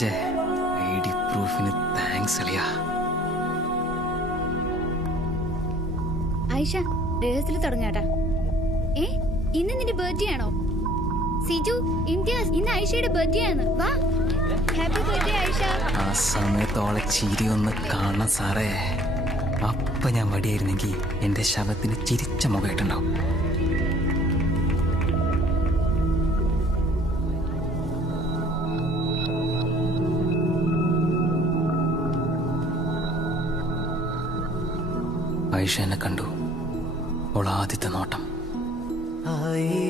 ഛേ I D പ്രൂഫിന് thanks അളിയാ. ഐഷ രഹസ്യത്തിൽ തുടങ്ങാട്ടാ. ഏ ഇന്ന് നിന്റെ ബർത്ത്ഡേ ആണോ? സിജു ഇംതിയാസ് ഇന്ന് ഐഷയുടെ ബർത്ത്ഡേ ആണ് വാ. Happy birthday Aisha. ആ സമയത്ത് ഓളെ ചിരി ഒന്ന് കാണാൻ സാറേ. അപ്പൊ ഞാൻ വടിയായിരുന്നെങ്കിൽ എന്റെ ശവത്തിന് ചിരിച്ച മുഖമായിട്ടുണ്ടാവും ഐഷ എന്നെ കണ്ടു. അവൾ ആദ്യത്തെ നോട്ടം. ആയി